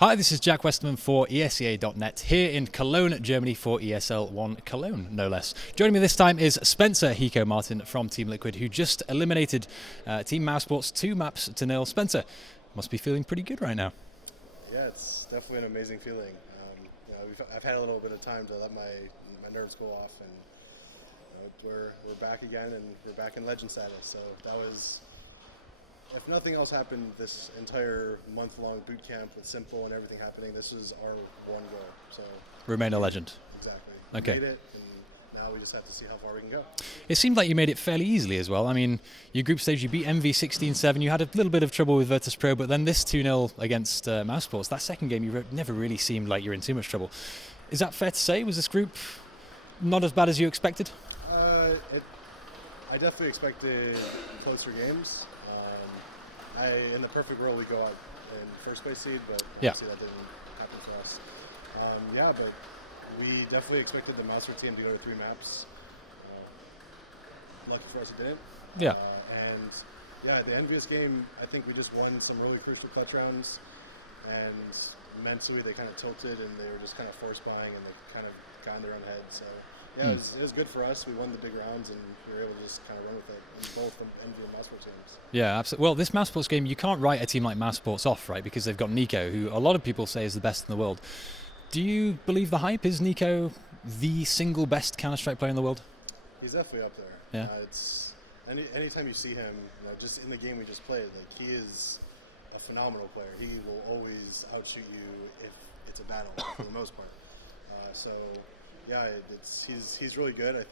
Hi, this is Jack Westerman for ESEA.net here in Cologne, Germany for ESL1 Cologne, no less. Joining me this time is Spencer Hiko Martin from Team Liquid, who just eliminated Team Mousesports 2-0. Spencer, must be feeling pretty good right now. Yeah, it's definitely an amazing feeling. I've had a little bit of time to let my nerves go off, and we're back again, and we're back in legend status. So that was, if nothing else happened this entire month-long boot camp with s1mple and everything happening, this is our one goal. So Remain a legend. Exactly. Okay. We made it, and now we just have to see how far we can go. It seemed like you made it fairly easily as well. I mean, your group stage, you beat MV 16-7. You had a little bit of trouble with Virtus Pro, but then this 2-0 against Mousesports, that second game, you never really seemed like you're in too much trouble. Is that fair to say? Was this group not as bad as you expected? I definitely expected closer games. In the perfect world, we go out in first place seed, but obviously that didn't happen for us. But we definitely expected the Mousesports team to go to 3 maps. Lucky for us, it didn't. The envious game, I think we just won some really crucial clutch rounds, and mentally they kind of tilted and they were just kind of force buying and they kind of got in their own head. So it was good for us. We won the big rounds and we were able to just kind of run with it in both the Envy and Mousesports teams. Yeah, absolutely. Well, this Mousesports game, you can't write a team like Mousesports off, right? Because they've got NiKo, who a lot of people say is the best in the world. Do you believe the hype? Is NiKo the single best Counter-Strike player in the world? He's definitely up there. Yeah. It's anytime you see him, just in the game we just played, like, he is a phenomenal player. He will always outshoot you if it's a battle for the most part. He's really good. I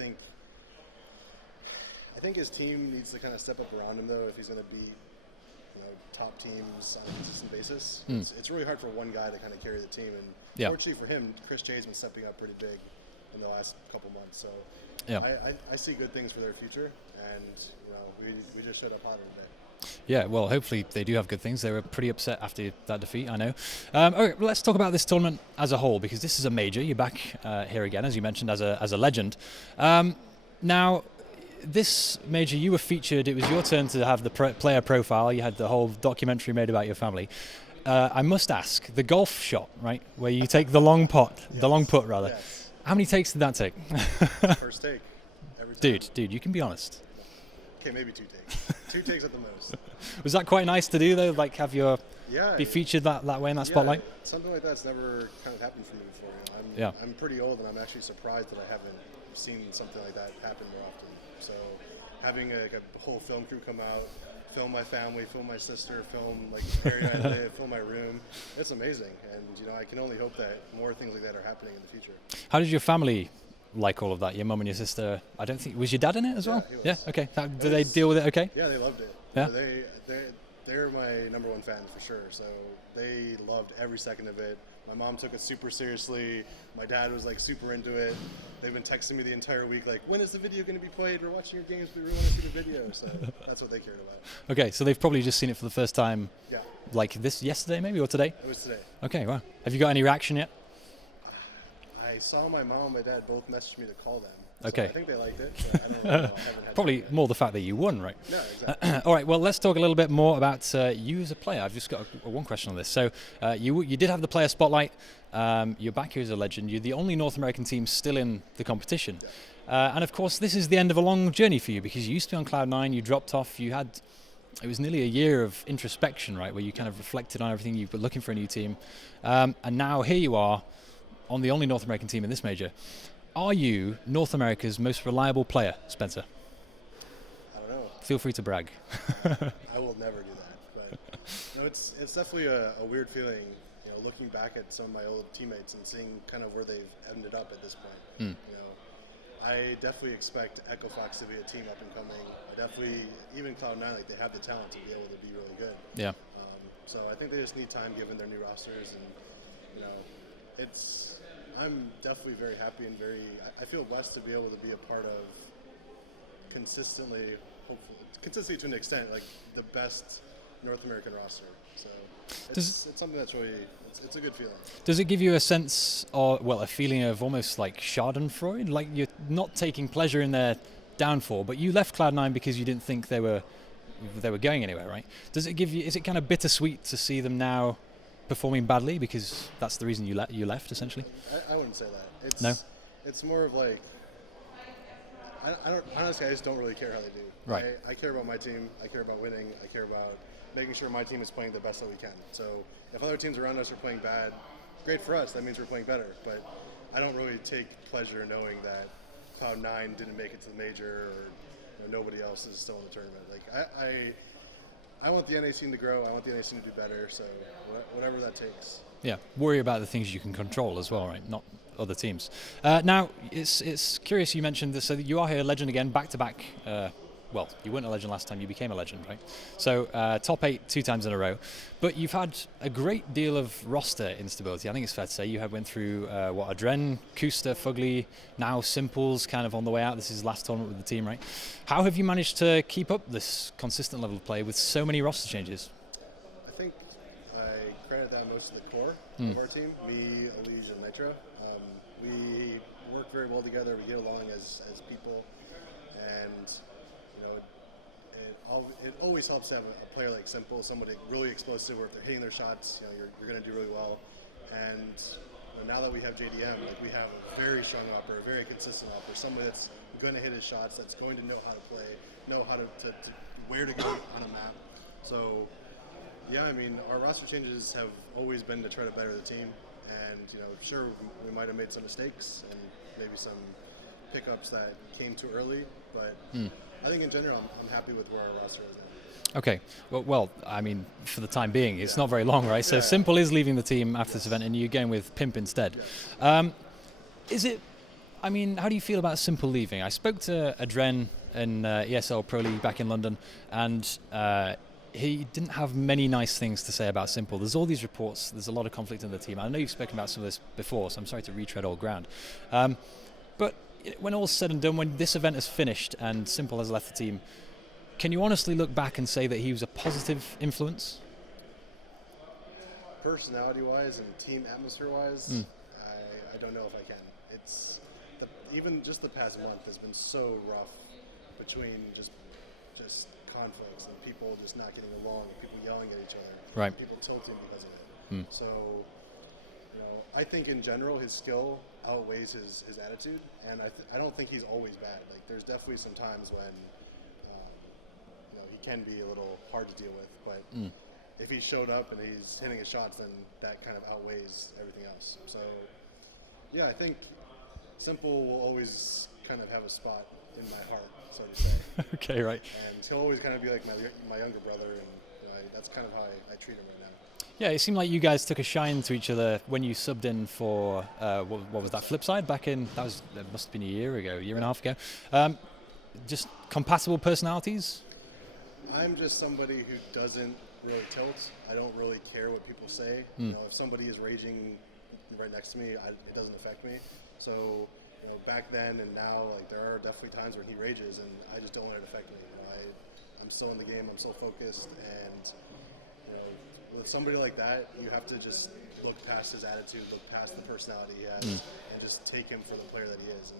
think his team needs to kind of step up around him though if he's going to beat top teams on a consistent basis. It's really hard for one guy to kind of carry the team, and fortunately for him, Chris J's been stepping up pretty big in the last couple months. So I see good things for their future, and we just showed up hot a little bit. Yeah, well, hopefully they do have good things. They were pretty upset after that defeat, I know. Okay, let's talk about this tournament as a whole, because this is a major. You're back here again, as you mentioned, as a legend. Now, this major, you were featured. It was your turn to have the player profile. You had the whole documentary made about your family. I must ask, the golf shot, right, where you take the long putt, rather. Yes. How many takes did that take? First take, every time. Dude, you can be honest. Okay, maybe 2 takes. 2 takes at the most. Was that quite nice to do though? Like have your be featured that way in that spotlight? Something like that's never kind of happened for me before. I'm pretty old, and I'm actually surprised that I haven't seen something like that happen more often. So having a whole film crew come out, film my family, film my sister, film like the area I live, film my room, it's amazing. And I can only hope that more things like that are happening in the future. How did your family like all of that? Your mum and your sister, I don't think, was your dad in it as well? He was. Yeah, okay. Did they deal with it okay? Yeah, they loved it. Yeah? They're my #1 fans for sure, so they loved every second of it. My mom took it super seriously. My dad was like super into it. They've been texting me the entire week like, when is the video going to be played? We're watching your games, but we really want to see the video. So that's what they cared about. Okay, so they've probably just seen it for the first time. Yeah. Like this yesterday maybe, or today? It was today. Okay, wow. Have you got any reaction yet? I saw my mom and my dad both message me to call them. Okay. So I think they liked it. But I don't know. I haven't had Probably more the fact that you won, right? No, exactly. All right, well, let's talk a little bit more about you as a player. I've just got one question on this. So you did have the player spotlight. You're back here as a legend. You're the only North American team still in the competition. Yeah. And of course, this is the end of a long journey for you, because you used to be on Cloud9, you dropped off, it was nearly a year of introspection, right, where you kind of reflected on everything, you were looking for a new team. And now here you are on the only North American team in this major. Are you North America's most reliable player, Spencer? I don't know. Feel free to brag. I will never do that. But it's definitely a weird feeling, looking back at some of my old teammates and seeing kind of where they've ended up at this point. I definitely expect Echo Fox to be a team up and coming. I definitely, even Cloud9, like, they have the talent to be able to be really good. Yeah. So I think they just need time given their new rosters, and I'm definitely very happy and I feel blessed to be able to be a part of consistently to an extent, like the best North American roster. So it's something that's really, it's a good feeling. Does it give you a sense, a feeling of almost like schadenfreude? Like you're not taking pleasure in their downfall, but you left Cloud9 because you didn't think they were going anywhere, right? Does it give you, is it kind of bittersweet to see them now performing badly because that's the reason you left essentially? I wouldn't say that. No? It's more of like, I don't, honestly, I just don't really care how they do. Right. I care about my team. I care about winning. I care about making sure my team is playing the best that we can. So if other teams around us are playing bad, great for us. That means we're playing better. But I don't really take pleasure knowing that Cloud9 didn't make it to the major, or nobody else is still in the tournament. Like I want the NA scene to grow. I want the NA scene to do better. So whatever that takes. Yeah, worry about the things you can control as well, right? Not other teams. Now, it's curious you mentioned this, so that you are here a legend again, back-to-back. Well, you weren't a legend last time, you became a legend, right? So top 8 2 times in a row. But you've had a great deal of roster instability. I think it's fair to say you went through, Adren, Kusta, Fugly, now s1mple's kind of on the way out. This is his last tournament with the team, right? How have you managed to keep up this consistent level of play with so many roster changes? I think I credit that most to the core of our team, me, Elige, and Nitro. We work very well together. We get along as people, and it always helps to have a player like s1mple, somebody really explosive, where if they're hitting their shots, you're going to do really well. And now that we have JDM, like, we have a very strong operator, a very consistent operator, somebody that's going to hit his shots, that's going to know how to play, know how to where to go on a map. So yeah, I mean, our roster changes have always been to try to better the team, and sure, we might have made some mistakes and maybe some pickups that came too early, but I think in general, I'm happy with where our roster is now. Okay. Well, I mean, for the time being, it's not very long, right? So s1mple is leaving the team after this event, and you're going with Pimp instead. Is it? I mean, how do you feel about s1mple leaving? I spoke to Adren in ESL Pro League back in London, and he didn't have many nice things to say about s1mple. There's all these reports. There's a lot of conflict in the team. I know you've spoken about some of this before, so I'm sorry to retread old ground. But when all's said and done, when this event is finished and s1mple has left the team, can you honestly look back and say that he was a positive influence? Personality-wise and team atmosphere-wise, I don't know if I can. It's even just the past month has been so rough between just conflicts and people just not getting along, and people yelling at each other, right? People tilting because of it. So, I think in general his skill outweighs his attitude, and I don't think he's always bad. Like, there's definitely some times when he can be a little hard to deal with, but if he showed up and he's hitting his shots, then that kind of outweighs everything else. So yeah, I think s1mple will always kind of have a spot in my heart, so to say. Okay, right. And he'll always kind of be like my younger brother, and that's kind of how I treat him right now. Yeah, it seemed like you guys took a shine to each other when you subbed in for what was that, Flipside back in, that must have been a year and a half ago. Just compatible personalities? I'm just somebody who doesn't really tilt. I don't really care what people say. If somebody is raging right next to me, it doesn't affect me. So back then and now, like, there are definitely times when he rages, and I just don't let it affect me. I'm still in the game. I'm still focused, and with somebody like that, you have to just look past his attitude, look past the personality he has, and just take him for the player that he is.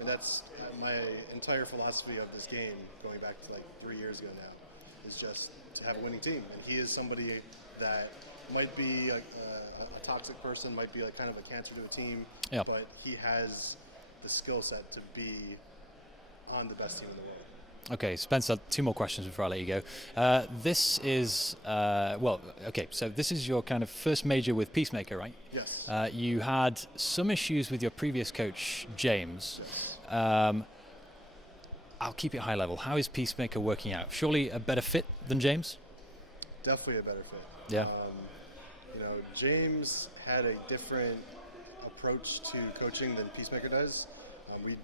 And that's my entire philosophy of this game, going back to like 3 years ago now, is just to have a winning team. And he is somebody that might be a toxic person, might be like kind of a cancer to a team, but he has the skill set to be on the best team in the world. Okay, Spencer, 2 more questions before I let you go. This is, so this is your kind of first major with Peacemaker, right? Yes. You had some issues with your previous coach, James. Yes. I'll keep it high level. How is Peacemaker working out? Surely a better fit than James? Definitely a better fit. Yeah. James had a different approach to coaching than Peacemaker does. We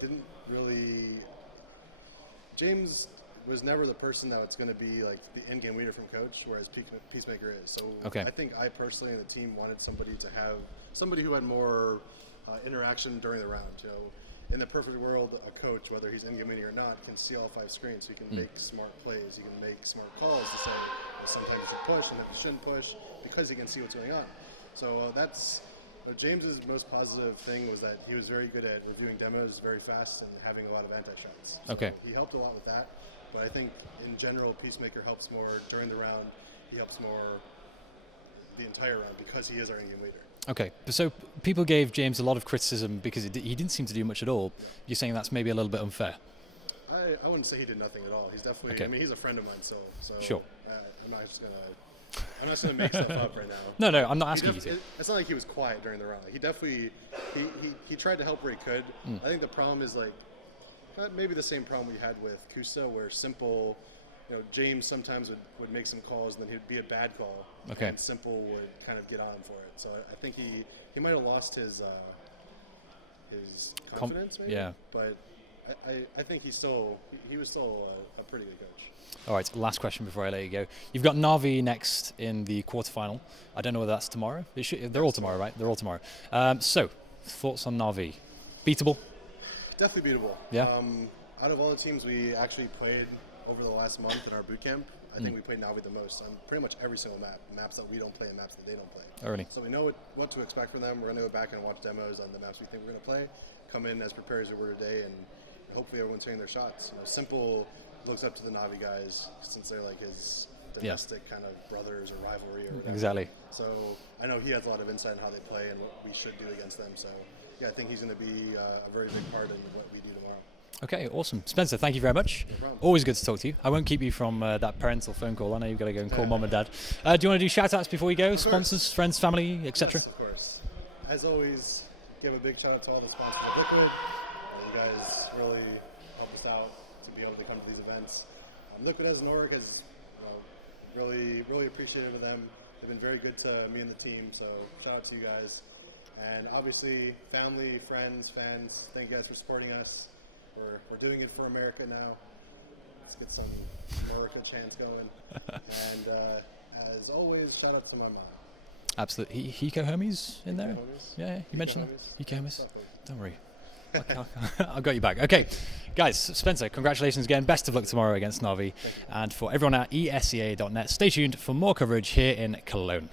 didn't really... James was never the person that was going to be like the in-game leader from coach, whereas Peacemaker is. So I think I personally and the team wanted somebody who had more interaction during the round. In the perfect world, a coach, whether he's in-game leader or not, can see all 5 screens. So he can make smart plays. He can make smart calls to say sometimes you should push and then you shouldn't push, because he can see what's going on. So that's James's most positive thing, was that he was very good at reviewing demos very fast and having a lot of anti-shots. So he helped a lot with that, but I think in general Peacemaker helps more during the round. He helps more the entire round because he is our in-game leader. Okay, so people gave James a lot of criticism because he didn't seem to do much at all. Yeah. You're saying that's maybe a little bit unfair? I wouldn't say he did nothing at all. He's definitely. Okay. I mean, he's a friend of mine, so sure. I'm not just gonna make stuff up right now. No, I'm not asking you to. It's not like he was quiet during the round. He definitely he tried to help where he could. I think the problem is like maybe the same problem we had with Kusta, where s1mple, James sometimes would make some calls and then he'd be a bad call, and s1mple would kind of get on for it. So I think he might have lost his confidence, maybe. Yeah. But I think he was still a pretty good coach. All right, last question before I let you go. You've got Navi next in the quarterfinal. I don't know whether that's tomorrow. They're all tomorrow, right? They're all tomorrow. So, thoughts on Navi? Beatable? Definitely beatable. Yeah. Out of all the teams we actually played over the last month in our boot camp, I think we played Navi the most on pretty much every single map. Maps that we don't play and maps that they don't play. Oh, really? So we know what to expect from them. We're going to go back and watch demos on the maps we think we're going to play, come in as prepared as we were today, and hopefully everyone's hitting their shots. s1mple looks up to the Navi guys since they're like his domestic kind of brothers or rivalry or whatever. Exactly. So I know he has a lot of insight on how they play and what we should do against them. So yeah, I think he's going to be a very big part in what we do tomorrow. Okay, awesome. Spencer, thank you very much. No problem. Always good to talk to you. I won't keep you from that parental phone call. I know you've got to go and call mom and dad. Do you want to do shout-outs before we go? Sponsors, friends, family, etc.? Yes, of course. As always, give a big shout-out to all the sponsors of Liquid. You guys really help us out to be able to come to these events. Liquid as an org is really appreciative of them. They've been very good to me and the team, so shout out to you guys. And obviously, family, friends, fans, thank you guys for supporting us. We're doing it for America now. Let's get some America chants going. And as always, shout out to my mom. Absolutely. Hiko homies in there? Homies? Yeah, you mentioned that? Hiko homies? Exactly. Don't worry. I've got you back. Okay, guys, Spencer, congratulations again. Best of luck tomorrow against Navi. And for everyone at esea.net, stay tuned for more coverage here in Cologne.